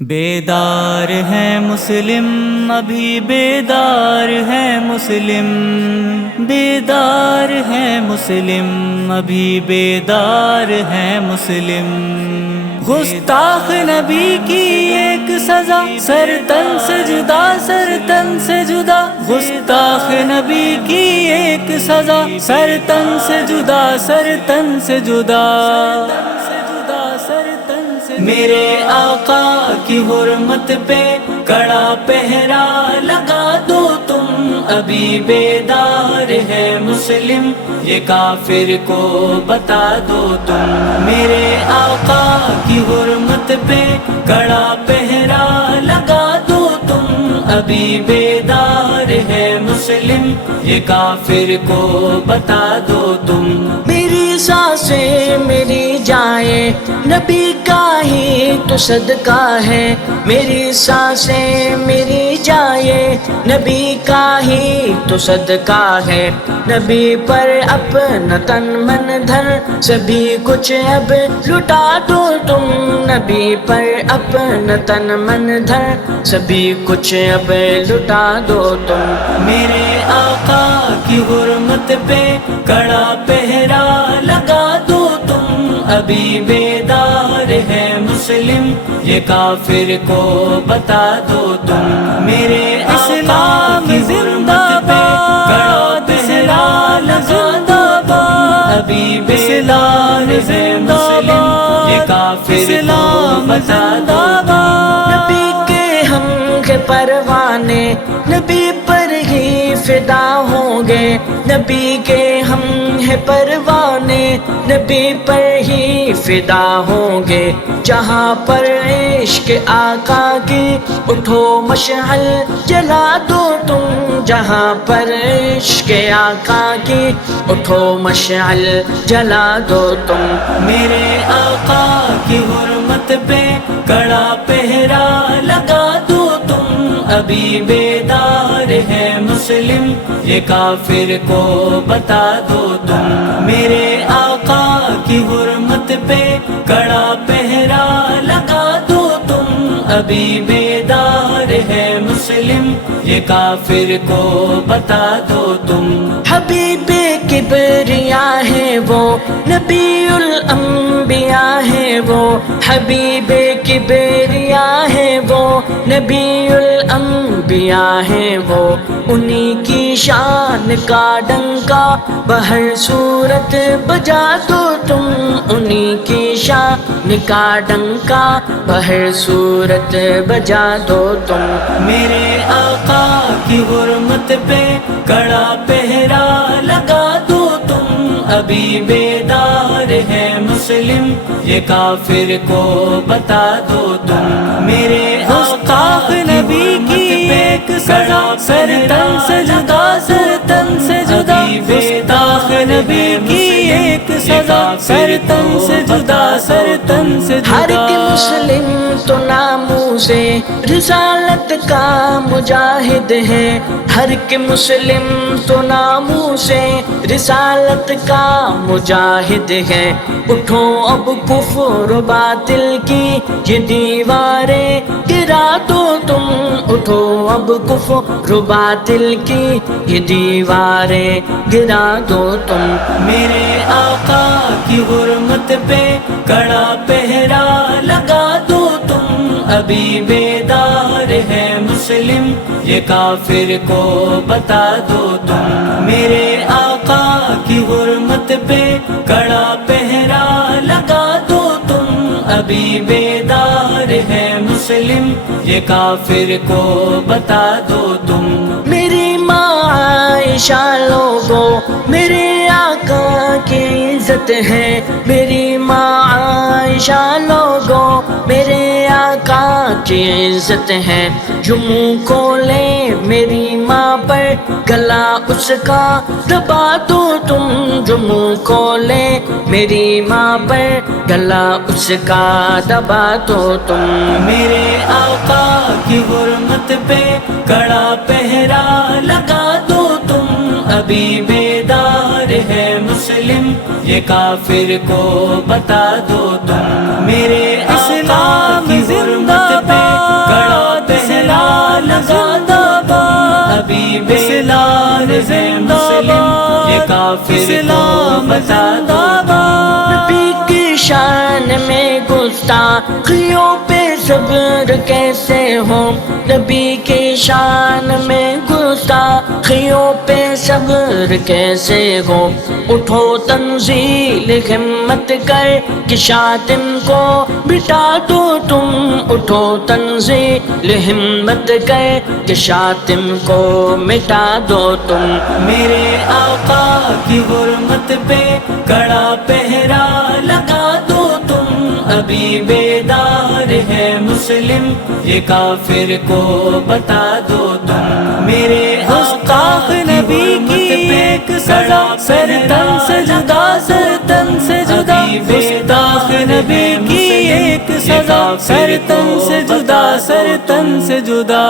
بیدار ہے مسلم ابھی بیدار ہے مسلم، بیدار ہے مسلم ابھی بیدار ہے مسلم۔ گستاخ نبی کی ایک سزا، سر تن سے جدا، سر تن سے جدا۔ گستاخ نبی کی ایک سزا، سر تن سے جدا، سر تن سے جدا۔ میرے آقا کی حرمت پہ کڑا پہرا لگا دو تم، ابھی بیدار ہے مسلم، یہ کافر کو بتا دو تم۔ میرے آقا کی حرمت پہ کڑا پہرا لگا دو تم، ابھی بیدار ہے مسلم، یہ کافر کو بتا دو تم۔ میری سانسیں میری جائیں نبی کا ہی تو صدقہ ہے، میری سانسیں میری جائیں نبی کا ہی تو صدقہ ہے۔ نبی پر اپنا تن من دھن سبھی کچھ اب لٹا دو تم، نبی پر اپنا تن من دھن سبھی کچھ اب لٹا دو تم۔ میرے آقا کی حرمت پہ کڑا پہرا لگا دو تم، ابھی بیدار ہے مسلم، یہ کافر کو بتا دو تم۔ میرے اسلام زندہ باد، اسلام زندہ باد، ابھی بیدار ہے مسلم، یہ کافر کو بتا دو تم۔ نبی کے ہم کے پروانے نبی پر ہی فدا ہوں گے، نبی کے ہم ہے پروانے نبی پر ہی فدا ہوں گے۔ جہاں پر عشق آقا کی اٹھو مشعل جلا دو تم، جہاں پر عشق آقا کی اٹھو مشعل جلا دو تم۔ میرے آقا کی حرمت پہ کڑا پہرا لگا دو تم، ابھی بیدار ہے مسلم، یہ کافر کو بتا دو تم۔ میرے آقا کی حرمت پہ کڑا پہرا لگا دو تم، ابھی بیدار ہے مسلم، یہ کافر کو بتا دو تم۔ حبیب کبریا ہے وہ، نبی الانبیاء ہے وہ، حبیب کبریا ہے وہ، نبی الانبیاء ہے وہ۔ انہی کی شان کا ڈنکا بہر صورت بجا دو تم، انہی کی شان کا ڈنکا بہر صورت بجا دو تم۔ میرے آقا کی حرمت پہ کڑا پہرا لگا دو تم، ابھی بیدار ہے مسلم، یہ کافر کو بتا دو تم۔ میرے آقا نبی کی ایک سزا، سر تن سے جدا، سر تن سے جدا۔ گستاخ نبی کی ایک سزا، سر تن سے جدا، سر تن سے جدا۔ ہر ایک مسلم تو ناموس رسالت کا مجاہد ہے، ہر ایک مسلم تو ناموس رسالت کا مجاہد ہے۔ اٹھو اب کفر و باطل کی یہ دیواریں گرا دو تم، اٹھو اب کفر و باطل کی یہ دیواریں گرا دو تم۔ میرے آقا کی حرمت پہ کڑا پہرا لگا دو تم، ابھی بیدار ہے مسلم، یہ کافر کو بتا دو تم۔ میرے آقا کی حرمت پہ کڑا پہرا لگا دو تم، ابھی بیدار ہے مسلم، یہ کافر کو بتا دو تم۔ میری ماں عائشہ لوگو میرے آقا کی عزت ہے، میری ماں عائشہ لوگو میرے آقا کی عزت ہے۔ جو منہ کھولے میری ماں پر گلا اس کا دبا دو تم، جو منہ کھولے میری ماں پر گلا اس کا دبا دو تم۔ میرے آقا کی حرمت پہ کڑا پہرا لگا دو تم، ابھی بیدار ہے مسلم، یہ کافر کو بتا دو تم۔ میرے اسلام زندہ باد۔ کافر کو بتا دو نبی کی شان میں گستاخیوں پہ صبر کیسے ہو، نبی کی شان میں گستاخیوں پہ صبر کیسے ہو، اٹھو تنزیل ہمت کر کہ شاتم کو مٹا دو تم، اٹھو تنزیل ہمت کر کہ شاتم کو مٹا دو تم۔ میرے آقا کی حرمت پہ کڑا پہرا لگا دو تم، ابھی بیدار ہے مسلم یہ کافر کو بتا دو تم۔ میرے گستاخ نبی کی ایک سزا، سر تن سے جدا، سر تن سے جدا، گستاخ نبی کی ایک سزا، سر تن سے جدا، سر تن سے جدا۔